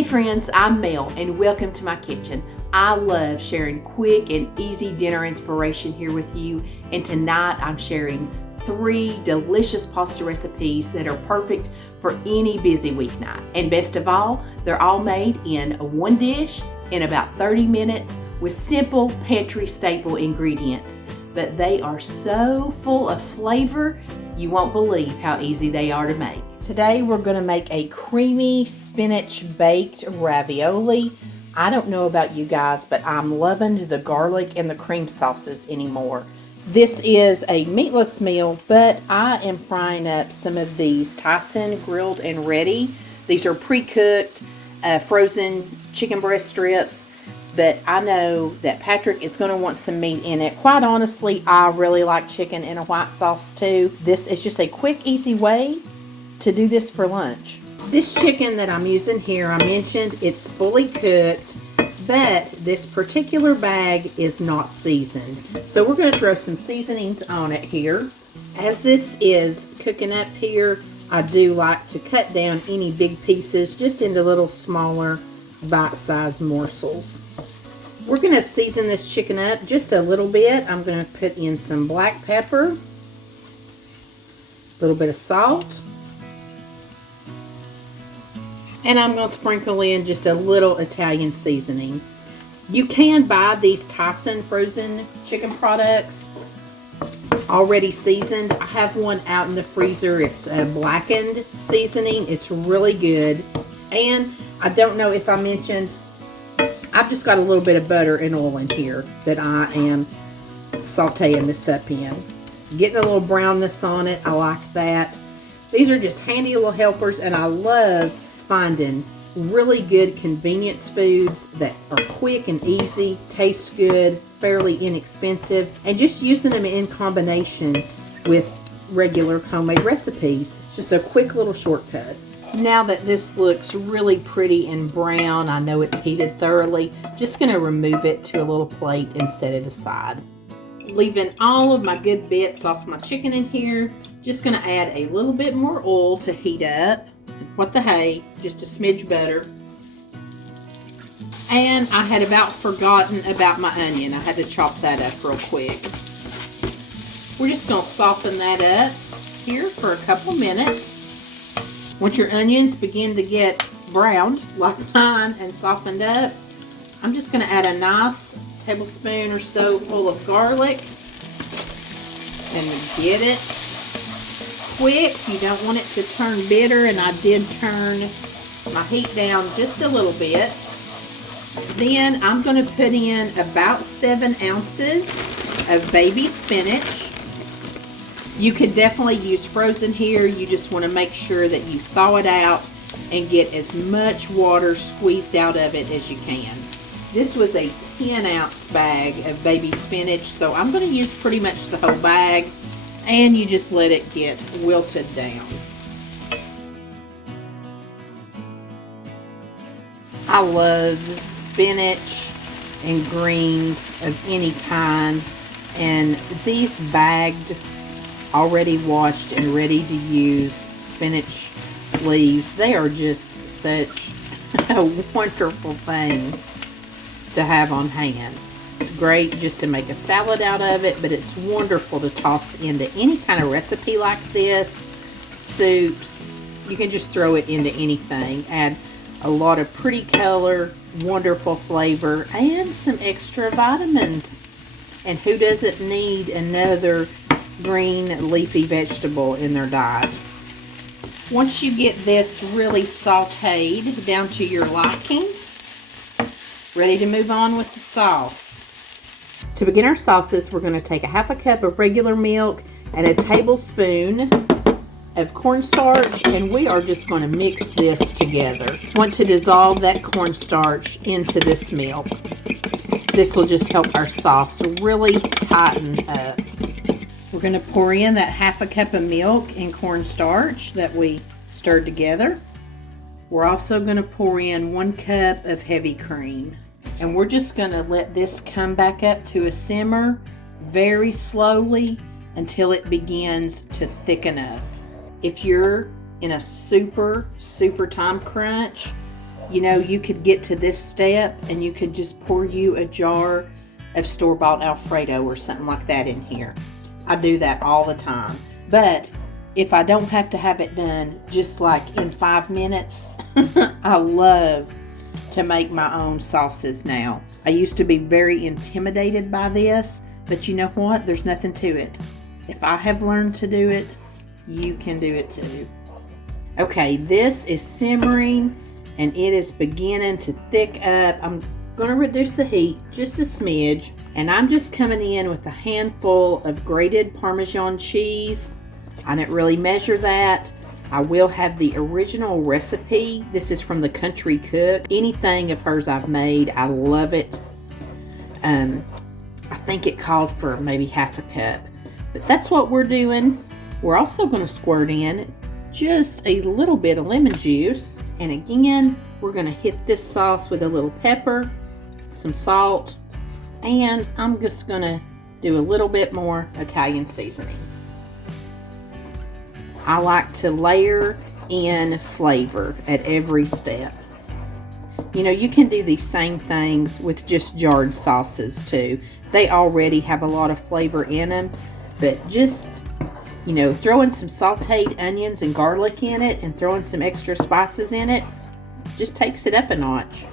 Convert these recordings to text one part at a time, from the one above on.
Hey friends, I'm Mel and welcome to my kitchen. I love sharing quick and easy dinner inspiration here with you, and tonight I'm sharing 3 delicious pasta recipes that are perfect for any busy weeknight. And best of all, they're all made in one dish in about 30 minutes with simple pantry staple ingredients. But they are so full of flavor, you won't believe how easy they are to make. Today we're going to make a creamy spinach baked ravioli. I don't know about you guys, but I'm loving the garlic and the cream sauces anymore. This is a meatless meal, but I am frying up some of these Tyson grilled and ready. These are pre-cooked, frozen chicken breast strips, but I know that Patrick is going to want some meat in it. Quite honestly, I really like chicken in a white sauce too. This is just a quick, easy way to do this for lunch. This chicken that I'm using here, I mentioned it's fully cooked, but this particular bag is not seasoned. So we're going to throw some seasonings on it here. As this is cooking up here, I do like to cut down any big pieces just into little smaller bite-sized morsels. We're going to season this chicken up just a little bit. I'm going to put in some black pepper, a little bit of salt, and I'm going to sprinkle in just a little Italian seasoning. You can buy these Tyson frozen chicken products already seasoned. I have one out in the freezer. It's a blackened seasoning. It's really good. And I don't know if I mentioned, I've just got a little bit of butter and oil in here that I am sauteing this up in. Getting a little brownness on it. I like that. These are just handy little helpers, and I love finding really good convenience foods that are quick and easy, taste good, fairly inexpensive, and just using them in combination with regular homemade recipes. Just a quick little shortcut. Now that this looks really pretty and brown, I know it's heated thoroughly, just going to remove it to a little plate and set it aside. Leaving all of my good bits off my chicken in here, just going to add a little bit more oil to heat up. What the hey, just a smidge butter. And I had about forgotten about my onion. I had to chop that up real quick. We're just going to soften that up here for a couple minutes. Once your onions begin to get browned like mine and softened up, I'm just going to add a nice tablespoon or so full of garlic and get it quick. You don't want it to turn bitter, and I did turn my heat down just a little bit. Then I'm going to put in about 7 ounces of baby spinach. You could definitely use frozen here. You just want to make sure that you thaw it out and get as much water squeezed out of it as you can. This was a 10-ounce bag of baby spinach, so I'm going to use pretty much the whole bag. And you just let it get wilted down. I love spinach and greens of any kind. And these bagged, already washed and ready to use spinach leaves, they are just such a wonderful thing to have on hand. It's great just to make a salad out of it, but it's wonderful to toss into any kind of recipe like this, soups. You can just throw it into anything. Add a lot of pretty color, wonderful flavor, and some extra vitamins. And who doesn't need another green leafy vegetable in their diet? Once you get this really sauteed down to your liking, ready to move on with the sauce. To begin our sauces, we're going to take a half a cup of regular milk and a tablespoon of cornstarch, and we are just going to mix this together. Want to dissolve that cornstarch into this milk. This will just help our sauce really tighten up. We're going to pour in that half a cup of milk and cornstarch that we stirred together. We're also going to pour in 1 cup of heavy cream. And we're just going to let this come back up to a simmer very slowly until it begins to thicken up. If you're in a super time crunch, You know, you could get to this step and you could just pour you a jar of store-bought Alfredo or something like that in here. I do that all the time. But if I don't have to have it done just like in 5 minutes, I love to make my own sauces now. I used to be very intimidated by this, but you know what? There's nothing to it. If I have learned to do it, you can do it too. Okay, this is simmering and it is beginning to thick up. I'm going to reduce the heat just a smidge, and I'm just coming in with a handful of grated Parmesan cheese. I didn't really measure that. I will have the original recipe. This is from the Country Cook. Anything of hers I've made, I love it. I think it called for maybe half a cup, but that's what we're doing. We're also going to squirt in just a little bit of lemon juice, and again, we're going to hit this sauce with a little pepper, some salt, and I'm just going to do a little bit more Italian seasoning. I like to layer in flavor at every step. You know, you can do these same things with just jarred sauces too. They already have a lot of flavor in them, but just, you know, throwing some sauteed onions and garlic in it and throwing some extra spices in it just takes it up a notch.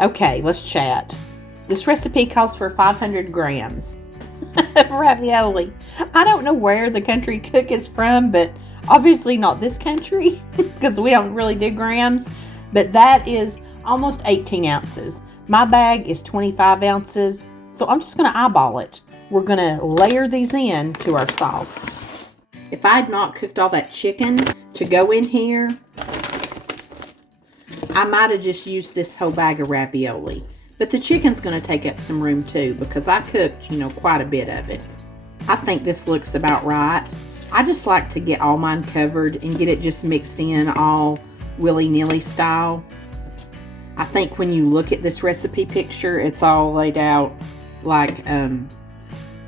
Okay, let's chat. This recipe calls for 500 grams of ravioli. I don't know where the Country Cook is from, but obviously not this country because we don't really do grams, but that is almost 18 ounces. My bag is 25 ounces, so I'm just going to eyeball it. We're going to layer these in to our sauce. If I had not cooked all that chicken to go in here, I might have just used this whole bag of ravioli. But the chicken's going to take up some room too because I cooked, you know, quite a bit of it. I think this looks about right. I just like to get all mine covered and get it just mixed in all willy-nilly style. I think when you look at this recipe picture, it's all laid out like,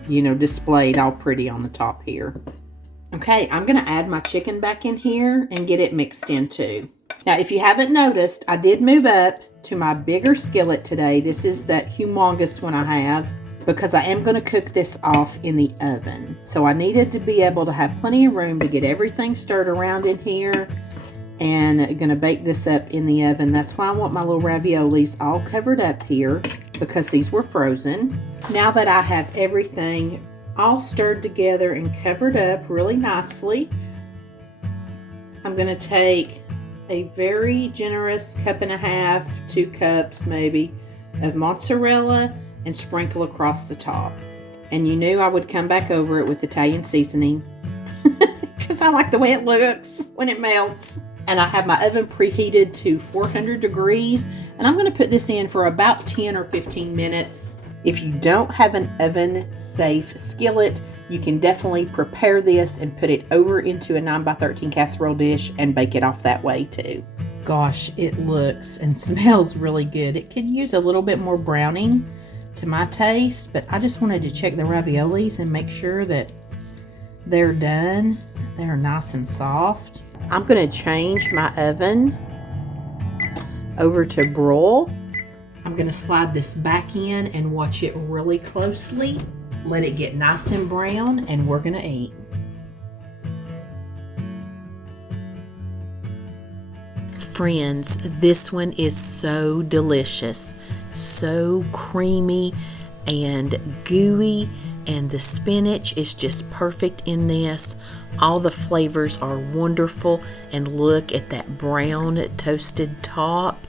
you know, displayed all pretty on the top here. Okay, I'm going to add my chicken back in here and get it mixed in too. Now, if you haven't noticed, I did move up to my bigger skillet today. This is that humongous one I have because I am going to cook this off in the oven. So I needed to be able to have plenty of room to get everything stirred around in here, and I'm going to bake this up in the oven. That's why I want my little raviolis all covered up here because these were frozen. Now that I have everything all stirred together and covered up really nicely, I'm going to take a very generous 1.5 cups, 2 cups maybe, of mozzarella and sprinkle across the top. And you knew I would come back over it with Italian seasoning because I like the way it looks when it melts. And I have my oven preheated to 400 degrees, and I'm going to put this in for about 10 or 15 minutes. If you don't have an oven-safe skillet, you can definitely prepare this and put it over into a 9x13 casserole dish and bake it off that way too. Gosh, it looks and smells really good. It could use a little bit more browning to my taste, but I just wanted to check the raviolis and make sure that they're done. They're nice and soft. I'm going to change my oven over to broil. I'm going to slide this back in and watch it really closely. Let it get nice and brown, and we're going to eat. Friends, this one is so delicious, so creamy and gooey, and the spinach is just perfect in this. All the flavors are wonderful, and look at that brown toasted top.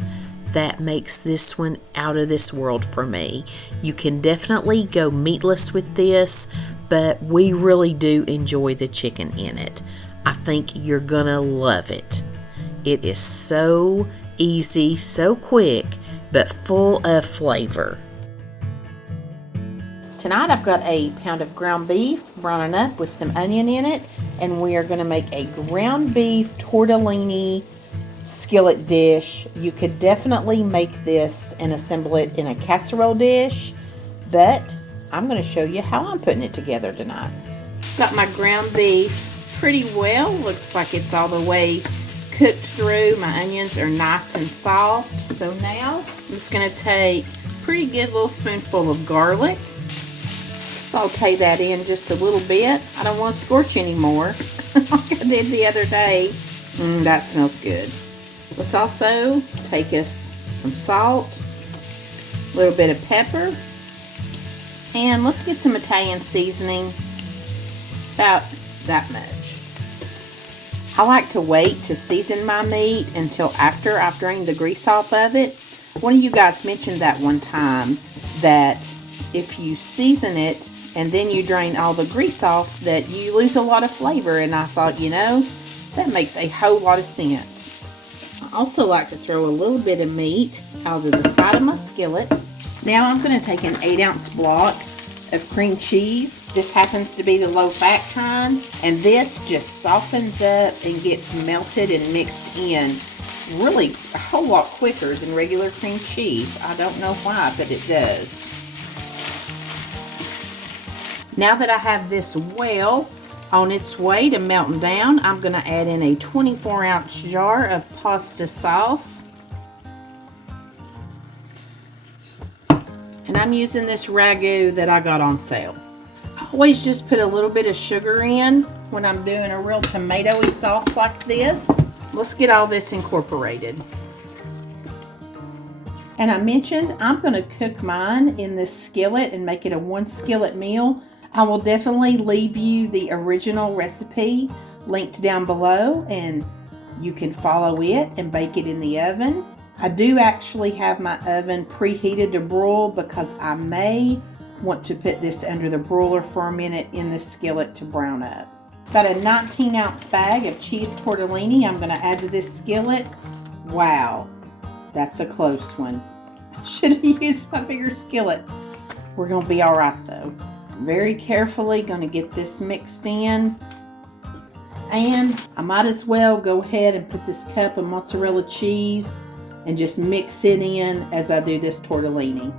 That makes this one out of this world for me. You can definitely go meatless with this, but we really do enjoy the chicken in it. I think you're gonna love it. It is so easy, so quick, but full of flavor. Tonight I've got a pound of ground beef browning up with some onion in it, and we are going to make a ground beef tortellini skillet dish. You could definitely make this and assemble it in a casserole dish, but I'm going to show you how I'm putting it together tonight. Got my ground beef pretty well. Looks like it's all the way cooked through. My onions are nice and soft. So now I'm just going to take a pretty good little spoonful of garlic. Saute that in just a little bit. I don't want to scorch anymore like I did the other day. That smells good. Let's also take us some salt, a little bit of pepper, and let's get some Italian seasoning, about that much. I like to wait to season my meat until after I've drained the grease off of it. One of you guys mentioned that one time, that if you season it and then you drain all the grease off, that you lose a lot of flavor. And I thought, you know, that makes a whole lot of sense. I also like to throw a little bit of meat out of the side of my skillet. Now I'm going to take an 8-ounce block of cream cheese. This happens to be the low-fat kind, and this just softens up and gets melted and mixed in really a whole lot quicker than regular cream cheese. I don't know why, but it does. Now that I have this well on its way to melting down, I'm going to add in a 24-ounce jar of pasta sauce. And I'm using this ragu that I got on sale. I always just put a little bit of sugar in when I'm doing a real tomatoey sauce like this. Let's get all this incorporated. And I mentioned I'm going to cook mine in this skillet and make it a 1-skillet meal. I will definitely leave you the original recipe linked down below, and you can follow it and bake it in the oven. I do actually have my oven preheated to broil because I may want to put this under the broiler for a minute in the skillet to brown up. Got a 19-ounce bag of cheese tortellini I'm going to add to this skillet. Wow, that's a close one. Should have used my bigger skillet. We're going to be all right though. Very carefully going to get this mixed in. And I might as well go ahead and put this cup of mozzarella cheese and just mix it in as I do this tortellini.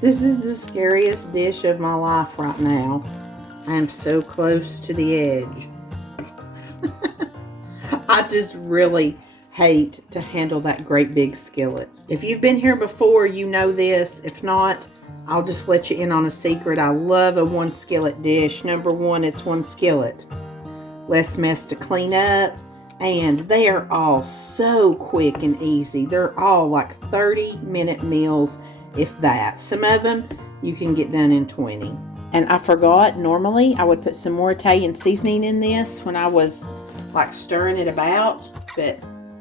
This is the scariest dish of my life right now. I am so close to the edge. I just really hate to handle that great big skillet. If you've been here before, you know this. If not, I'll just let you in on a secret. I love a 1-skillet dish. Number one, it's 1 skillet. Less mess to clean up. And they are all so quick and easy. They're all like 30-minute meals, if that. Some of them you can get done in 20. And I forgot, normally I would put some more Italian seasoning in this when I was like stirring it about. But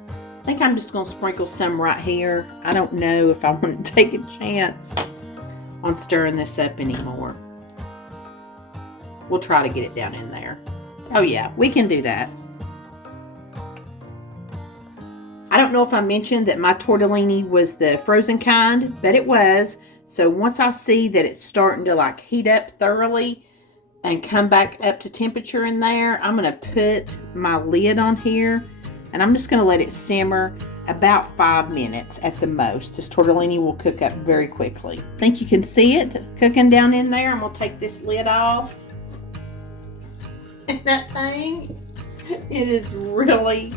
I think I'm just going to sprinkle some right here. I don't know if I want to take a chance on stirring this up anymore. We'll try to get it down in there. Oh yeah, we can do that. I don't know if I mentioned that my tortellini was the frozen kind, but it was. So once I see that it's starting to like heat up thoroughly and come back up to temperature in there, I'm going to put my lid on here and I'm just going to let it simmer about 5 minutes at the most. This tortellini will cook up very quickly. I think you can see it cooking down in there. I'm going to take this lid off. And that thing, it is really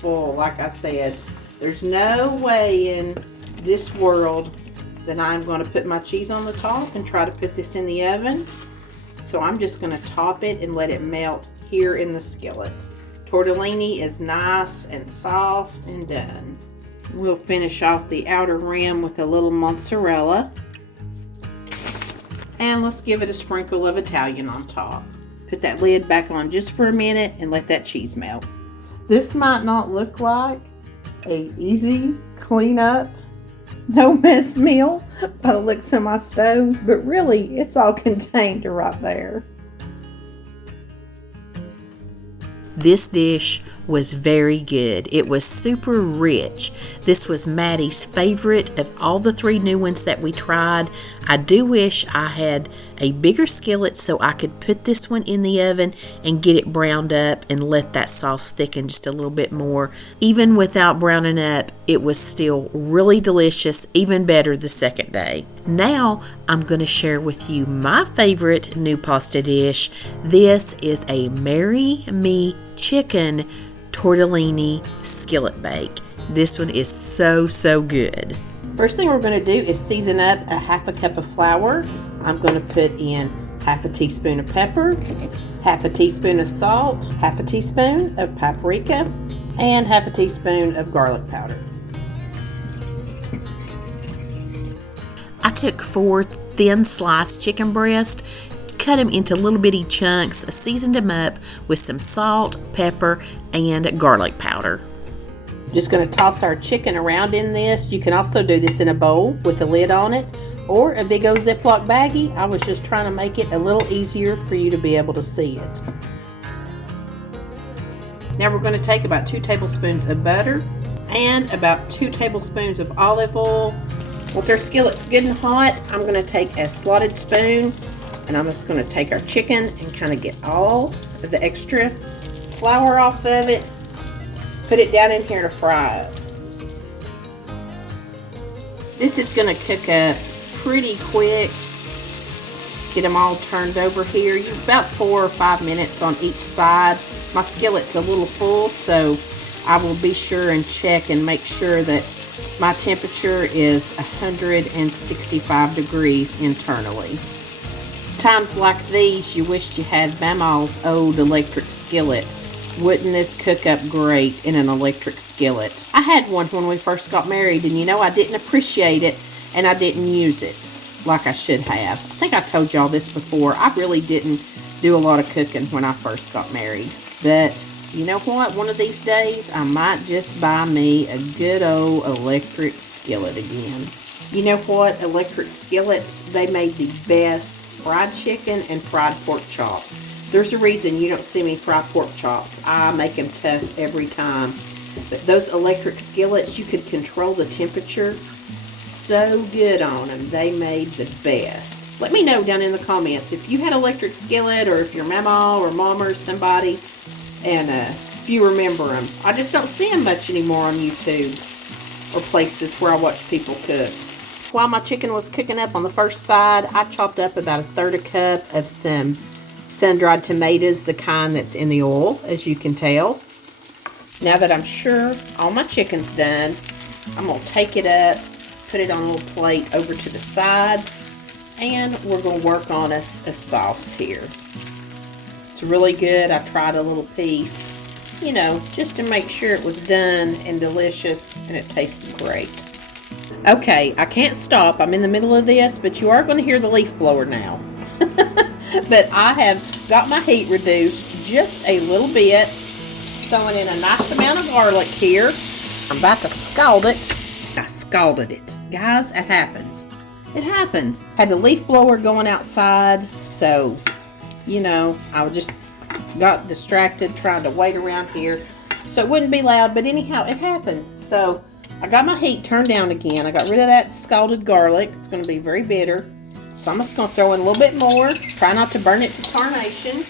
full. Like I said, there's no way in this world that I'm going to put my cheese on the top and try to put this in the oven. So I'm just going to top it and let it melt here in the skillet. Tortellini is nice and soft and done. We'll finish off the outer rim with a little mozzarella. And let's give it a sprinkle of Italian on top. Put that lid back on just for a minute and let that cheese melt. This might not look like a easy clean up, no mess meal by the looks of my stove, but really it's all contained right there. This dish was very good. It was super rich. This was Maddie's favorite of all the 3 new ones that we tried. I do wish I had a bigger skillet so I could put this one in the oven and get it browned up and let that sauce thicken just a little bit more. Even without browning up, it was still really delicious, even better the second day. Now I'm going to share with you my favorite new pasta dish. This is a Marry Me chicken tortellini skillet bake. This one is so good. First thing we're going to do is season up a half a cup of flour. I'm going to put in half a teaspoon of pepper, half a teaspoon of salt, half a teaspoon of paprika, and half a teaspoon of garlic powder. I took 4 thin sliced chicken breasts, cut them into little bitty chunks, seasoned them up with some salt, pepper, and garlic powder. Just going to toss our chicken around in this. You can also do this in a bowl with a lid on it or a big old Ziploc baggie. I was just trying to make it a little easier for you to be able to see it. Now we're going to take about 2 tablespoons of butter and about 2 tablespoons of olive oil. Once our skillet's good and hot, I'm going to take a slotted spoon and I'm just going to take our chicken and kind of get all of the extra flour off of it. Put it down in here to fry up. This is going to cook up pretty quick. Get them all turned over here. About 4 or 5 minutes on each side. My skillet's a little full, so I will be sure and check and make sure that my temperature is 165 degrees internally. Times like these, you wish you had Mama's old electric skillet. Wouldn't this cook up great in an electric skillet? I had one when we first got married, and you know, I didn't appreciate it, and I didn't use it like I should have. I think I told y'all this before. I really didn't do a lot of cooking when I first got married. But you know what? One of these days, I might just buy me a good old electric skillet again. You know what? Electric skillets, they made the best fried chicken and fried pork chops. There's a reason you don't see me fry pork chops. I make them tough every time. But those electric skillets, you could control the temperature so good on them. They made the best. Let me know down in the comments if you had electric skillet or if your mama or mom or somebody, and if you remember them. I just don't see them much anymore on YouTube or places where I watch people cook. While my chicken was cooking up on the first side, I chopped up about 1/3 cup of some sun-dried tomatoes, the kind that's in the oil, as you can tell. Now that I'm sure all my chicken's done, I'm going to take it up, put it on a little plate over to the side, and we're going to work on a sauce here. It's really good. I tried a little piece, you know, just to make sure it was done and delicious, and it tasted great. Okay, I can't stop. I'm in the middle of this, but you are going to hear the leaf blower now. But I have got my heat reduced just a little bit, throwing in a nice amount of garlic here. I'm about to scald it. I scalded it. Guys, it happens. It happens. Had the leaf blower going outside, so, you know, I just got distracted trying to wait around here so it wouldn't be loud, but anyhow, it happens. So I got my heat turned down again. I got rid of that scalded garlic. It's going to be very bitter. So I'm just going to throw in a little bit more. Try not to burn it to tarnation.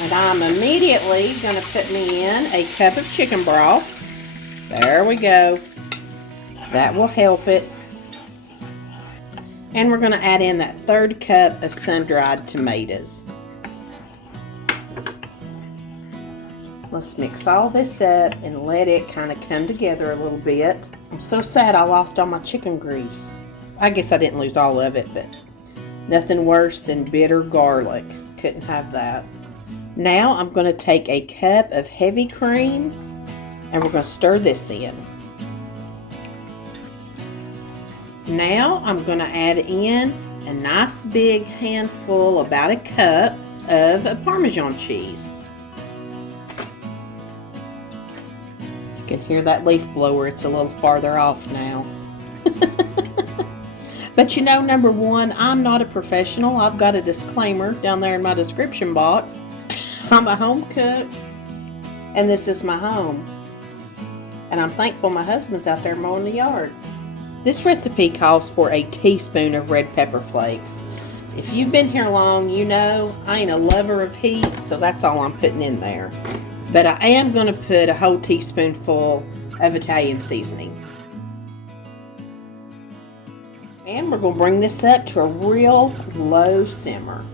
And I'm immediately going to put me in a cup of chicken broth. There we go. That will help it. And we're going to add in that 1/3 cup of sun-dried tomatoes. Let's mix all this up and let it kind of come together a little bit. I'm so sad I lost all my chicken grease. I guess I didn't lose all of it, but nothing worse than bitter garlic. Couldn't have that. Now I'm going to take a cup of heavy cream and we're going to stir this in. Now I'm going to add in a nice big handful, about a cup of Parmesan cheese. You can hear that leaf blower. It's a little farther off now. But you know, number one, I'm not a professional. I've got a disclaimer down there in my description box. I'm a home cook, and this is my home. And I'm thankful my husband's out there mowing the yard. This recipe calls for a teaspoon of red pepper flakes. If you've been here long, you know I ain't a lover of heat, so that's all I'm putting in there. But I am going to put a whole teaspoonful of Italian seasoning. And we're going to bring this up to a real low simmer.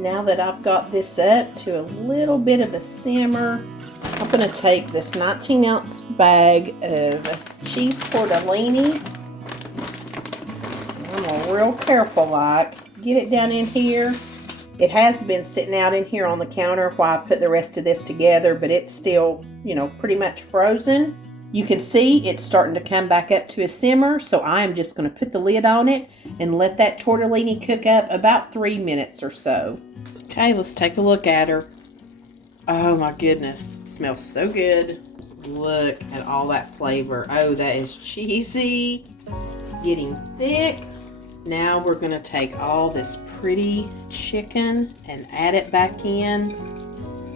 Now that I've got this up to a little bit of a simmer, I'm going to take this 19-ounce bag of cheese tortellini. I'm going to real careful like get it down in here. It has been sitting out in here on the counter while I put the rest of this together, but it's still, pretty much frozen. You can see it's starting to come back up to a simmer, so I am just going to put the lid on it and let that tortellini cook up about 3 minutes or so. Okay, let's take a look at her. Oh my goodness, smells so good. Look at all that flavor. Oh, that is cheesy, getting thick. Now we're going to take all this pretty chicken and add it back in.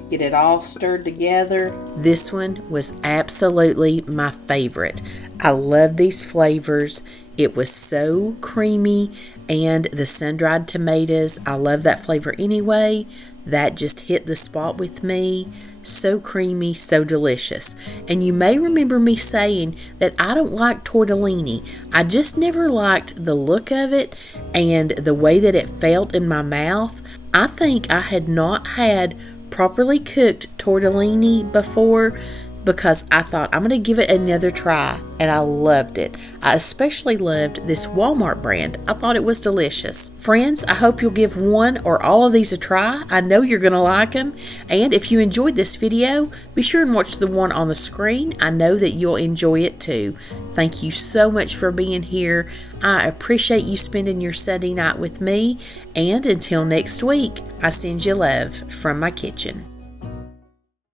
Get it all stirred together. This one was absolutely my favorite. I love these flavors. It was so creamy, and the sun-dried tomatoes, I love that flavor anyway. That just hit the spot with me. So creamy, so delicious. And you may remember me saying that I don't like tortellini. I just never liked the look of it and the way that it felt in my mouth. I think I had not had properly cooked tortellini before, because I thought I'm going to give it another try, and I loved it. I especially loved this Walmart brand. I thought it was delicious. Friends, I hope you'll give one or all of these a try. I know you're going to like them. And if you enjoyed this video, be sure and watch the one on the screen. I know that you'll enjoy it too. Thank you so much for being here. I appreciate you spending your Sunday night with me. And until next week, I send you love from my kitchen.